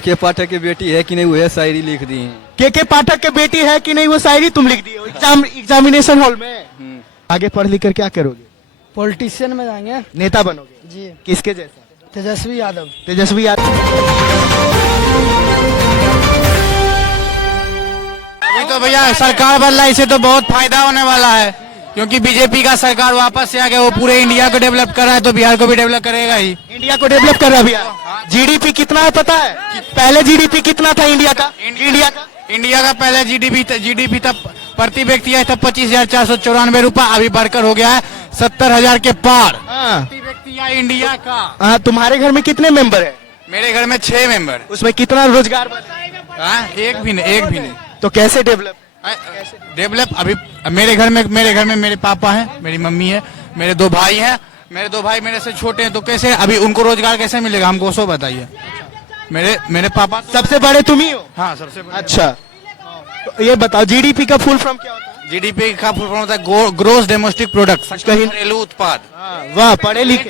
के पाठक की बेटी है कि नहीं, वह शायरी लिख दी है। के पाठक की बेटी है कि नहीं वो शायरी तुम लिख दी हो एग्जामिनेशन हॉल में। आगे पढ़ लिख कर क्या करोगे? पॉलिटिशियन में जाएंगे नेता बनोगे? जी। किसके जैसा? तेजस्वी यादव। तेजस्वी यादव। अभी तो भैया सरकार बदला, इससे तो बहुत फायदा होने वाला है, क्योंकि बीजेपी का सरकार वापस से आ गया, वो पूरे इंडिया को डेवलप कर रहा है, तो बिहार को भी डेवलप करेगा ही। इंडिया को डेवलप कर रहा है भैया। जीडीपी कितना है पता है? पहले जीडीपी कितना था इंडिया का? इंडिया का पहले जीडीपी तब प्रति व्यक्ति है तब 25,494 रुपए, अभी बढ़कर हो गया है 70,000 के पार प्रति व्यक्ति है इंडिया का। हाँ, तुम्हारे घर में कितने मेंबर है? मेरे घर में 6 मेंबर। उसमें कितना रोजगार बना? एक भी नहीं। तो कैसे डेवलप? अभी मेरे घर में मेरे पापा हैं, मेरी मम्मी है, मेरे 2 भाई हैं। मेरे 2 भाई मेरे से छोटे हैं, तो कैसे अभी उनको रोजगार कैसे मिलेगा, हमको सो बताइए। मेरे पापा सबसे बड़े तुम ही हो? हाँ, सबसे बड़े। अच्छा, तो ये बताओ जीडीपी का फुल फॉर्म क्या होता है? जीडीपी का फुल फॉर्म होता है ग्रोस डोमेस्टिक प्रोडक्ट, घरेलू उत्पाद। वाह, पढ़े लिखे।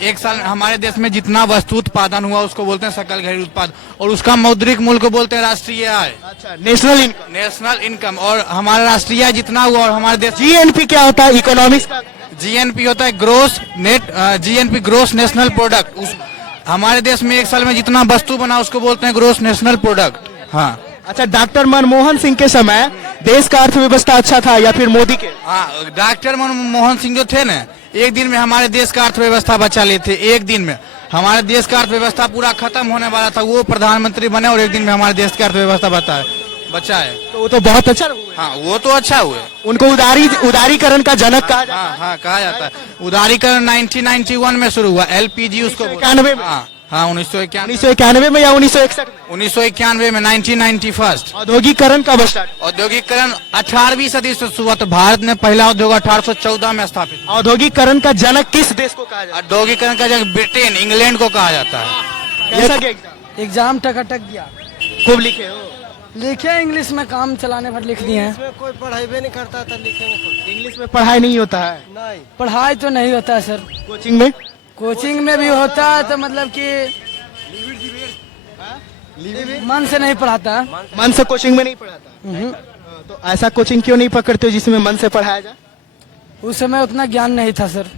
एक साल हमारे देश में जितना वस्तु उत्पादन हुआ उसको बोलते हैं सकल घरेलू उत्पाद, और उसका मौद्रिक मूल्य को बोलते हैं राष्ट्रीय आय। अच्छा, नेशनल इनकम। और हमारा राष्ट्रीय आय जितना हुआ, और हमारे देश जीएनपी क्या होता है? इकोनॉमिक्स का जीएनपी होता है जीएनपी ग्रोस नेशनल प्रोडक्ट। हमारे देश में एक साल में जितना वस्तु बना उसको बोलते हैं ग्रोस नेशनल प्रोडक्ट। हाँ। अच्छा, डॉक्टर मनमोहन सिंह के समय देश का अर्थव्यवस्था अच्छा था या फिर मोदी के? हाँ, डॉक्टर मनमोहन सिंह जो थे ना, एक दिन में हमारे देश का अर्थव्यवस्था बचा लिए थे। एक दिन में हमारे देश का अर्थव्यवस्था पूरा खत्म होने वाला था, वो प्रधानमंत्री बने और एक दिन में हमारे देश का अर्थव्यवस्था बचा है। तो वो तो बहुत अच्छा हुआ। हाँ, वो तो अच्छा हुए। उनको उदारीकरण का जनक कहा जाता है। हाँ, कहा जाता है। उदारीकरण 1991 में शुरू हुआ, एलपीजी उसको 1991 में। हाँ, 1991 में या 1961 में? 1991 में, 1991। औद्योगिकरण कब स्टार्ट? औद्योगिकरण 18वीं सदी से शुरू हुआ, तो भारत में पहला उद्योग 1814 में स्थापित। औद्योगिकरण का जनक किस देश को कहा जाता है? औद्योगिकरण का जनक ब्रिटेन, इंग्लैंड को कहा जाता है। कैसा एग्जाम टक गया। खूब लिखे हो? लिखे इंग्लिश में, काम चलाने भर लिख दिए हैं। कोई पढ़ाई भी नहीं करता था, लिखेंगे। इंग्लिश में पढ़ाई नहीं होता है? नहीं, पढ़ाई तो नहीं होता है सर। कोचिंग में भी होता है, तो मतलब कि मन से नहीं पढ़ाता। मन से कोचिंग में नहीं पढ़ाता? तो ऐसा कोचिंग क्यों नहीं पकड़ते हो जिसमें मन से पढ़ाया जाए? उस समय उतना ज्ञान नहीं था सर,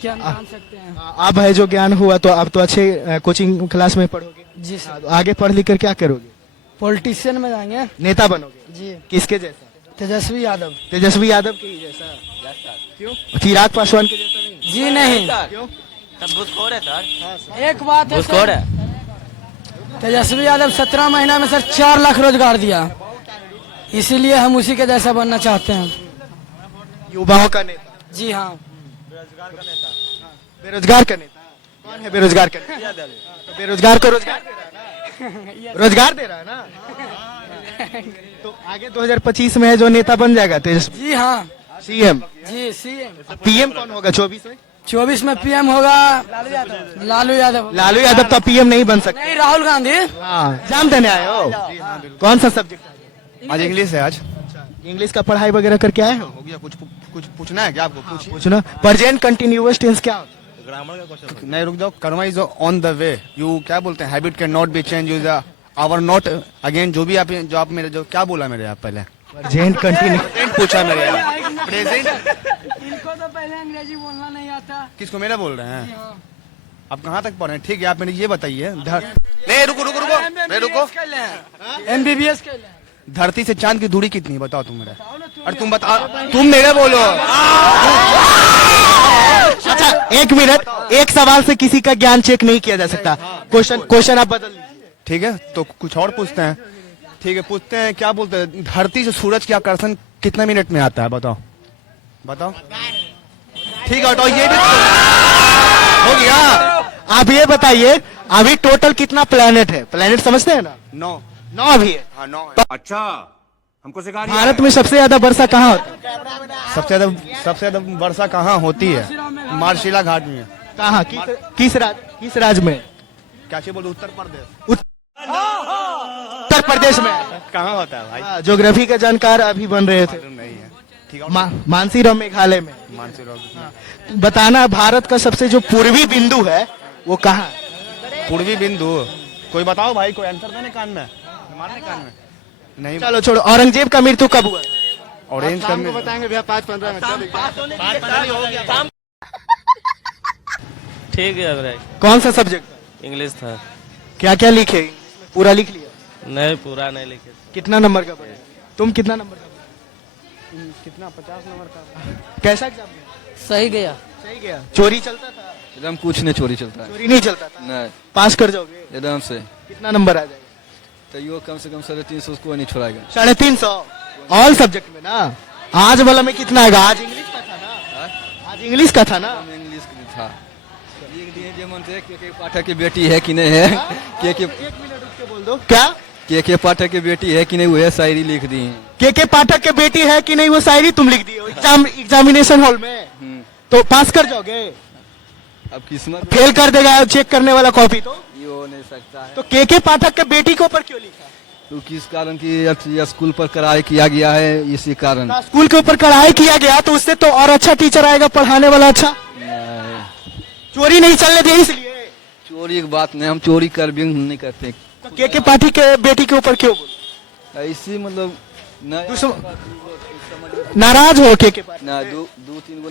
क्या जान सकते हैं। अब है जो ज्ञान हुआ, तो अब तो अच्छे कोचिंग क्लास में पढ़ोगे। जी सर। आगे पढ़ लिख कर क्या करोगे? पॉलिटिशियन में जाएंगे। नेता बनोगे? जी। किसके जैसा? तेजस्वी यादव। तेजस्वी यादव के ही जैसा? क्यों? चिराग पासवान के जैसा नहीं? जी नहीं। क्यों? सब घुसखोर है सर। एक बात है घुसखोर है। तेजस्वी यादव 17 महीना में सर 4 लाख रोजगार दिया, इसीलिए हम उसी के जैसा बनना चाहते हैं। युवाओं का नेता? जी हाँ। बेरोजगार का नेता? कौन है बेरोजगार का नेता? तो बेरोजगार को रोजगार दे रहा है ना। तो आगे 2025 में है जो नेता बन जाएगा तेजस्वी? जी हाँ। सीएम? जी सीएम। पीएम कौन होगा 24 में? 24 में पीएम होगा लालू यादव। लालू यादव तो पीएम नहीं बन सकते। नहीं, राहुल गांधी। एग्जाम देने आए हो? कौन सा सब्जेक्ट? आज इंग्लिश है। आज इंग्लिश का पढ़ाई वगैरह करके आए हो? गया। कुछ पूछना है क्या आपको? पूछना। प्रेजेंट कंटिन्यूअस टेंस क्या होता है? नहीं, रुक जाओ। Karma is on the way. You क्या बोलते हैं? Habit can not be change, use our not again. जो आप मेरे जो क्या बोला मेरे आप पहले? प्रेजेंट कंटिन्यू पूछा मेरे आप प्रेजेंट। इनको तो पहले अंग्रेजी बोलना नहीं आता। किसको? मेरा बोल रहे हैं? आप कहाँ तक पढ़े हैं? ठीक है, आप मेरे ये बताइए। नहीं, रुको। MBBS कर ले। धरती से चांद की दूरी कितनी है बताओ तुम मेरे। और तुम बता, तुम मेरे बोलो। अच्छा, 1 मिनट। एक सवाल से किसी का ज्ञान चेक नहीं किया जा सकता। क्वेश्चन आप बदल दीजिए। ठीक है, तो कुछ और पूछते हैं। ठीक है, पूछते हैं। क्या बोलते हैं? धरती से सूरज की आकर्षण कितने मिनट में आता है? बताओ। ठीक है, तो ये भी हो गया। आप ये बताइए, अभी टोटल कितना प्लेनेट है? प्लेनेट समझते हैं ना? 9 अभी है। हाँ, 9 है। अच्छा, हमको सिखा दिया। भारत में सबसे ज्यादा वर्षा कहाँ होती है? सबसे ज्यादा वर्षा कहाँ होती है? मार्शिला घाट में। कहाँ? किस राज्य में? क्या बोलो? उत्तर प्रदेश में। कहाँ होता है भाई? ज्योग्राफी के जानकार अभी बन रहे थे। नहीं है। ठीक है। मानसीराम मेघालय में। बताना, भारत का सबसे जो पूर्वी बिंदु है वो कहाँ? पूर्वी बिंदु कोई बताओ भाई, कोई आंसर देने कान में, मारने कान में नहीं। चलो छोड़ो, औरंगजेब का मृत्यु कब हुआ? ऑरेंज शाम को बताएंगे भैया 5-15 में। ठीक है भाई, कौन सा सब्जेक्ट? इंग्लिश था। क्या क्या लिखे? पूरा लिख लिया? नहीं, पूरा नहीं लिखे। कितना नंबर का पढ़े? तुम कितना नंबर का पढ़े? कितना 50 नंबर का। कैसा एग्जाम गया? सही गया। सही गया। चोरी चलता था? एकदम कुछ नहीं चोरी चलता है। चोरी नहीं चलता था? नहीं, पास कर जाओगे? एकदम से। कितना नंबर आ जाएगा? तो यो कम से कम 350 उसको नहीं छोड़ाएगा। 350 ऑल सब्जेक्ट में ना। आज वाला में कितना आएगा? आज इंग्लिश का था ना? आज इंग्लिश का था ना? इंग्लिश था। लिख दिए जे मन से, के पाठक की बेटी है कि नहीं है, के एक मिनट रुक के बोल दो। क्या? के पाठक की बेटी है कि नहीं, वह शायरी लिख दी है। के पाठक के बेटी है कि नहीं वो शायरी तुम लिख दिए एग्जामिनेशन हॉल में, तो पास कर जाओगे? अब किस्मत फेल कर देगा चेक करने वाला कॉपी तो। ये हो नहीं सकता है। तो के पाठक के बेटी के ऊपर क्यों लिखा? तो किस कारण की स्कूल पर करार किया गया है, इसी कारण। स्कूल के ऊपर कढ़ाई किया गया तो उससे तो और अच्छा टीचर आएगा पढ़ाने वाला। अच्छा, नहीं, चोरी नहीं चलने दिया इसलिए। चोरी की बात नहीं, हम चोरी कर भी नहीं करते। तो के पाठक के बेटी के ऊपर क्यों बोल? ऐसी मतलब नाराज हो के पाठक? ना दो तीन गो